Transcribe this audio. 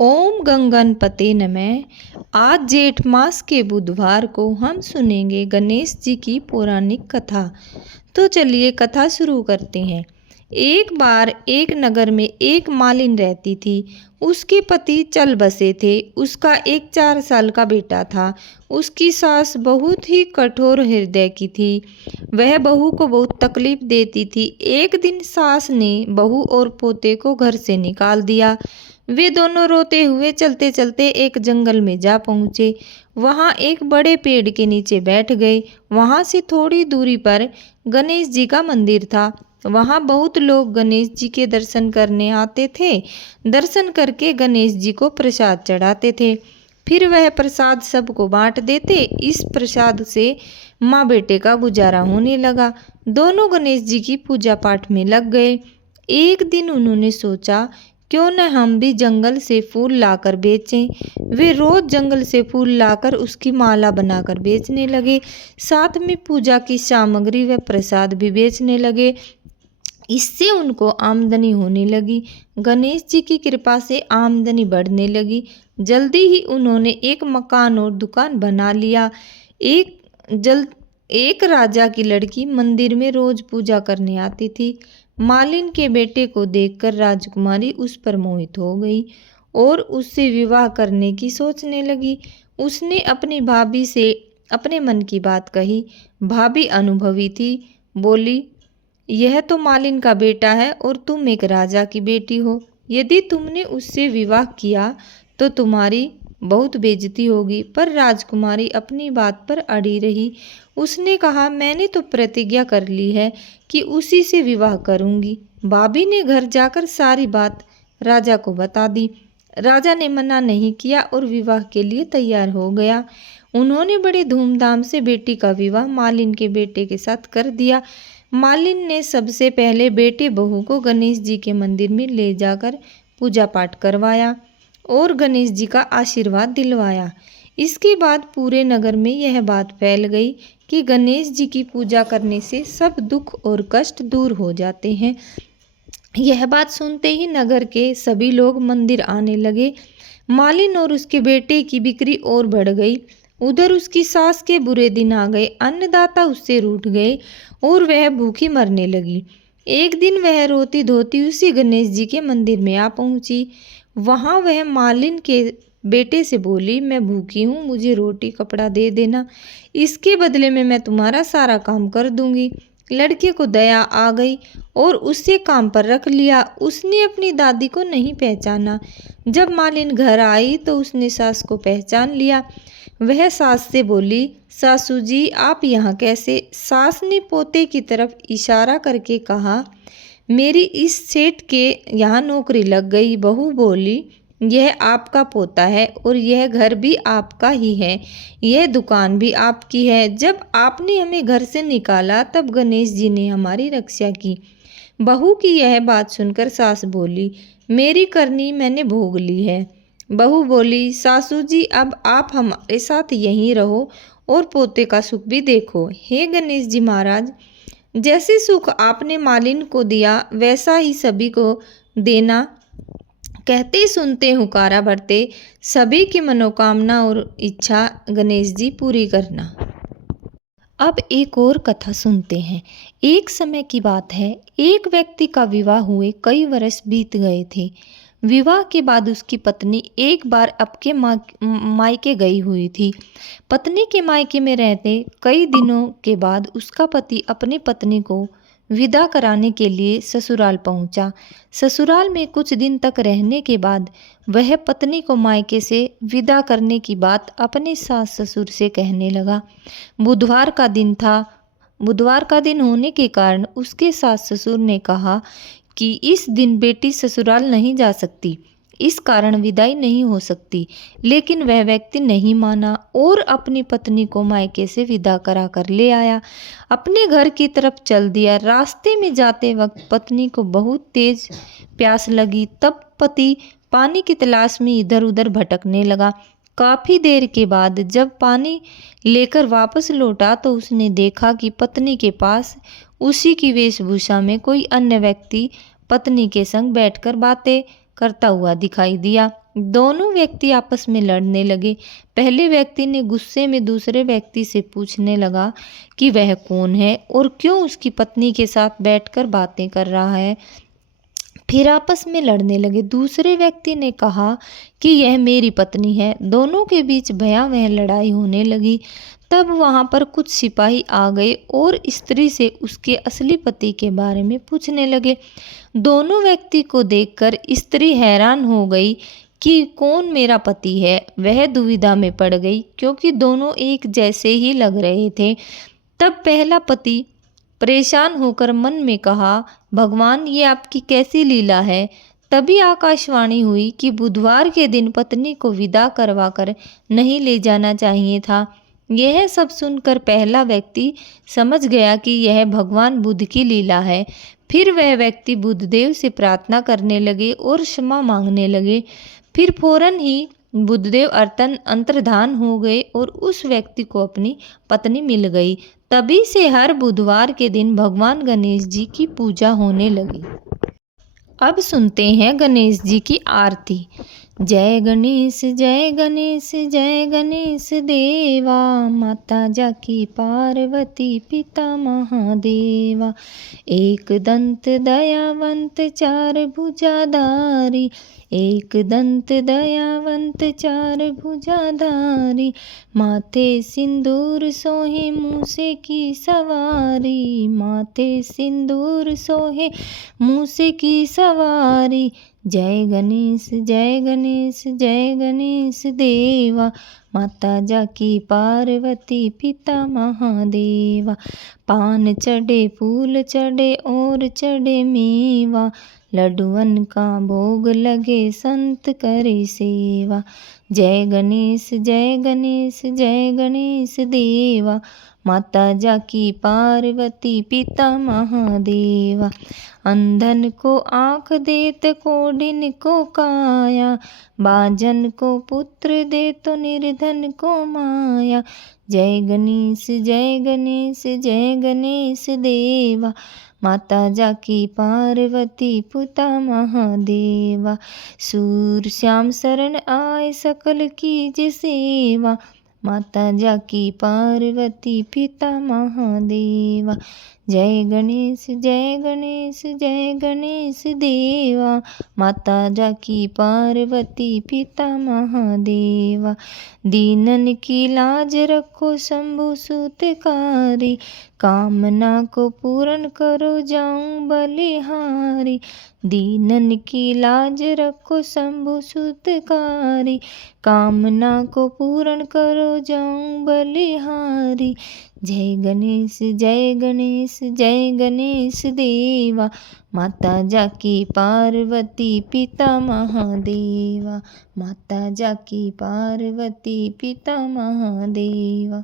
ओम गंगनपते नमः। आज जेठ मास के बुधवार को हम सुनेंगे गणेश जी की पौराणिक कथा। तो चलिए कथा शुरू करते हैं। एक बार एक नगर में एक मालिन रहती थी। उसके पति चल बसे थे। उसका एक 4 साल का बेटा था। उसकी सास बहुत ही कठोर हृदय की थी। वह बहू को बहुत तकलीफ देती थी। एक दिन सास ने बहू और पोते को घर से निकाल दिया। वे दोनों रोते हुए चलते चलते एक जंगल में जा पहुँचे। वहाँ एक बड़े पेड़ के नीचे बैठ गए। वहाँ से थोड़ी दूरी पर गणेश जी का मंदिर था। वहाँ बहुत लोग गणेश जी के दर्शन करने आते थे। दर्शन करके गणेश जी को प्रसाद चढ़ाते थे। फिर वह प्रसाद सबको बांट देते। इस प्रसाद से माँ बेटे का गुजारा होने लगा। दोनों गणेश जी की पूजा पाठ में लग गए। एक दिन उन्होंने सोचा, क्यों न हम भी जंगल से फूल लाकर बेचें। वे रोज जंगल से फूल लाकर उसकी माला बनाकर बेचने लगे। साथ में पूजा की सामग्री व प्रसाद भी बेचने लगे। इससे उनको आमदनी होने लगी। गणेश जी की कृपा से आमदनी बढ़ने लगी। जल्दी ही उन्होंने एक मकान और दुकान बना लिया। एक राजा की लड़की मंदिर में रोज पूजा करने आती थी। मालिन के बेटे को देखकर राजकुमारी उस पर मोहित हो गई और उससे विवाह करने की सोचने लगी। उसने अपनी भाभी से अपने मन की बात कही। भाभी अनुभवी थी, बोली, यह तो मालिन का बेटा है और तुम एक राजा की बेटी हो। यदि तुमने उससे विवाह किया तो तुम्हारी बहुत बेइज्जती होगी। पर राजकुमारी अपनी बात पर अड़ी रही। उसने कहा, मैंने तो प्रतिज्ञा कर ली है कि उसी से विवाह करूंगी। भाभी ने घर जाकर सारी बात राजा को बता दी। राजा ने मना नहीं किया और विवाह के लिए तैयार हो गया। उन्होंने बड़े धूमधाम से बेटी का विवाह मालिन के बेटे के साथ कर दिया। मालिन ने सबसे पहले बेटे बहू को गणेश जी के मंदिर में ले जाकर पूजा पाठ करवाया और गणेश जी का आशीर्वाद दिलवाया। इसके बाद पूरे नगर में यह बात फैल गई कि गणेश जी की पूजा करने से सब दुख और कष्ट दूर हो जाते हैं। यह बात सुनते ही नगर के सभी लोग मंदिर आने लगे। मालिन और उसके बेटे की बिक्री और बढ़ गई। उधर उसकी सास के बुरे दिन आ गए। अन्नदाता उससे रूठ गए और वह भूखी मरने लगी। एक दिन वह रोती धोती उसी गणेश जी के मंदिर में आ पहुंची। वहां वह मालिन के बेटे से बोली, मैं भूखी हूँ, मुझे रोटी कपड़ा दे देना, इसके बदले में मैं तुम्हारा सारा काम कर दूंगी। लड़के को दया आ गई और उससे काम पर रख लिया। उसने अपनी दादी को नहीं पहचाना। जब मालिन घर आई तो उसने सास को पहचान लिया। वह सास से बोली, सासू जी आप यहाँ कैसे? सास ने पोते की तरफ इशारा करके कहा, मेरी इस सेठ के यहाँ नौकरी लग गई। बहू बोली, यह आपका पोता है और यह घर भी आपका ही है, यह दुकान भी आपकी है। जब आपने हमें घर से निकाला तब गणेश जी ने हमारी रक्षा की। बहू की यह बात सुनकर सास बोली, मेरी करनी मैंने भोग ली है। बहू बोली, सासू जी अब आप हमारे साथ यहीं रहो और पोते का सुख भी देखो। हे गणेश जी महाराज, जैसे सुख आपने मालिन को दिया वैसा ही सभी को देना। कहते सुनते हुकारा भरते सभी की मनोकामना और इच्छा गणेश जी पूरी करना। अब एक और कथा सुनते हैं। एक समय की बात है, एक व्यक्ति का विवाह हुए कई वर्ष बीत गए थे। विवाह के बाद उसकी पत्नी एक बार अपने मायके गई हुई थी। पत्नी के मायके में रहते कई दिनों के बाद उसका पति अपनी पत्नी को विदा कराने के लिए ससुराल पहुंचा। ससुराल में कुछ दिन तक रहने के बाद वह पत्नी को मायके से विदा करने की बात अपने सास ससुर से कहने लगा। बुधवार का दिन था। बुधवार का दिन होने के कारण उसके सास ससुर ने कहा कि इस दिन बेटी ससुराल नहीं जा सकती, इस कारण विदाई नहीं हो सकती। लेकिन वह व्यक्ति नहीं माना और अपनी पत्नी को मायके से विदा करा कर ले आया। अपने घर की तरफ चल दिया। रास्ते में जाते वक्त पत्नी को बहुत तेज प्यास लगी। तब पति पानी की तलाश में इधर उधर भटकने लगा। काफी देर के बाद जब पानी लेकर वापस लौटा तो उसने देखा कि पत्नी के पास उसी की वेशभूषा में कोई अन्य व्यक्ति पत्नी के संग बैठकर बातें करता हुआ दिखाई दिया। दोनों व्यक्ति आपस में लड़ने लगे। पहले व्यक्ति ने गुस्से में दूसरे व्यक्ति से पूछने लगा कि वह कौन है और क्यों उसकी पत्नी के साथ बैठकर बातें कर रहा है। फिर आपस में लड़ने लगे। दूसरे व्यक्ति ने कहा कि यह मेरी पत्नी है। दोनों के बीच भयावह लड़ाई होने लगी। तब वहां पर कुछ सिपाही आ गए और स्त्री से उसके असली पति के बारे में पूछने लगे। दोनों व्यक्ति को देखकर स्त्री हैरान हो गई कि कौन मेरा पति है। वह दुविधा में पड़ गई क्योंकि दोनों एक जैसे ही लग रहे थे। तब पहला पति परेशान होकर मन में कहा, भगवान, ये आपकी कैसी लीला है। तभी आकाशवाणी हुई कि बुधवार के दिन पत्नी को विदा करवाकर नहीं ले जाना चाहिए था। यह सब सुनकर पहला व्यक्ति समझ गया कि यह भगवान बुद्ध की लीला है। फिर वह व्यक्ति बुद्धदेव से प्रार्थना करने लगे और क्षमा मांगने लगे। फिर फौरन ही बुद्धदेव अंतर्धान हो गए और उस व्यक्ति को अपनी पत्नी मिल गई। तभी से हर बुधवार के दिन भगवान गणेश जी की पूजा होने लगी। अब सुनते हैं गणेश जी की आरती। जय गणेश जय गणेश जय गणेश देवा, माता जाकी पार्वती पिता महादेवा। एक दंत दयावंत चार भुजाधारी, एक दंत दयावंत चार भुजाधारी। माथे सिंदूर सोहे मूसे की सवारी, माथे सिंदूर सोहे मूसे की सवारी। जय गणेश जय गणेश जय गणेश देवा, माता जाकी पार्वती पिता महादेवा। पान चढ़े फूल चढ़े और चढ़े मेवा, लड्डुअन का भोग लगे संत करे सेवा। जय गणेश जय गणेश जय गणेश देवा, माता जाकी पार्वती पिता महादेवा। अंधन को आँख देत कोढ़िन को काया, बांझन को पुत्र दे तो निर्धन को माया। जय गणेश जय गणेश जय गणेश देवा, माता जाकी पार्वती पिता महादेवा। सूर श्याम शरण आए सकल कीज सेवा, माता जाकी पार्वती पिता महादेवा। जय गणेश जय गणेश जय गणेश देवा, माता जाकी पार्वती पिता महादेवा। दीनन की लाज रखो शंभु सूतकारी, कामना को पूर्ण करो जाऊं बलिहारी। दीनन की लाज रखो शंभु सूतकारी, कामना को पूर्ण करो जाऊं बलिहारी। जय गणेश जय गणेश जय गणेश देवा, माता जाकी पार्वती पिता महादेवा, माता जाकी पार्वती पिता महादेवा।